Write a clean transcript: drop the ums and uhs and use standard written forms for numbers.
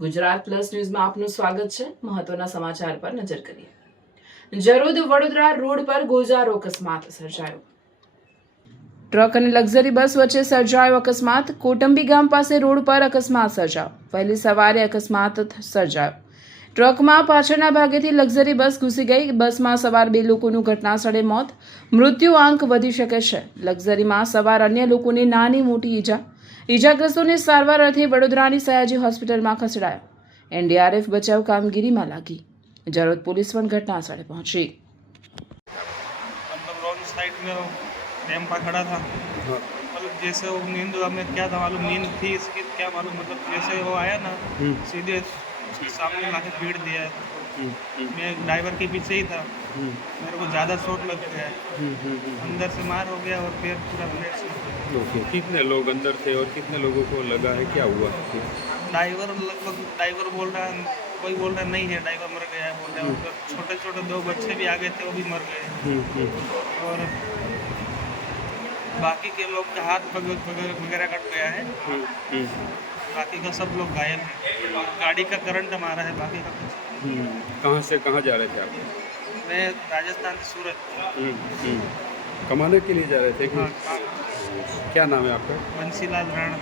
Gujarat plus ન્યૂઝમાં આપનું સ્વાગત છે। મહત્વના સમાચાર પર નજર કરીએ। જરોદ વડોદરા રોડ પર ગોઝારો અકસ્માત સર્જાયો। ટ્રક અને લક્ઝરી બસ વચ્ચે સર્જાયો અકસ્માત। કોટંબી ગામ પાસે રોડ પર અકસ્માત સર્જાયો। વહેલી સવારે અકસ્માત સર્જાયો। ટ્રકમાં પાછળના ભાગેથી લક્ઝરી બસ ઘૂસી ગઈ। બસમાં સવાર 2 લોકોનું ઘટના સ્થળે મોત। મૃત્યુ આંક વધી શકે છે। લક્ઝરીમાં સવાર અન્ય લોકોને નાની મોટી ઈજાગ્રસ્તોને સારવાર અર્થે વડોદરાની સયાજી હોસ્પિટલમાં ખસેડાયા। એનડીઆરએફ બચાવ કામગીરીમાં લાગી। જરોદ पुलिस પણ ઘટના સ્થળે પહોંચી। मतलब रोड साइड में वो टेम्पा खड़ा था। मतलब जैसे वो नींद हमें क्या था मालूम, नींद थी इसकी क्या मालूम, मतलब जैसे वो आया ना सीधे उसके सामने लाके भीड़ दिया है। मैं ड्राइवर के पीछे ही था, मेरे को ज़्यादा चोट लग गया, अंदर से मार हो गया और पैर पूरा ब्लड से। ओके, कितने लोग अंदर थे और कितने लोगों को लगा है, क्या हुआ? ड्राइवर बोल रहा है, कोई बोल रहा नहीं है ड्राइवर मर गया है बोल रहा है। और छोटे छोटे 2 बच्चे भी आ गए थे, वो भी मर गए। और बाकी के लोग का हाथ वगैरह कट गया है, बाकी का सब लोग घायल है। गाड़ी का करंट मारा है, बाकी का कुछ। कहाँ से कहाँ जा रहे थे आप? मैं राजस्थान से सूरत कमाने के लिए जा रहे थे कि? हाँ, क्या नाम है आपका? बंसीलाल राणा।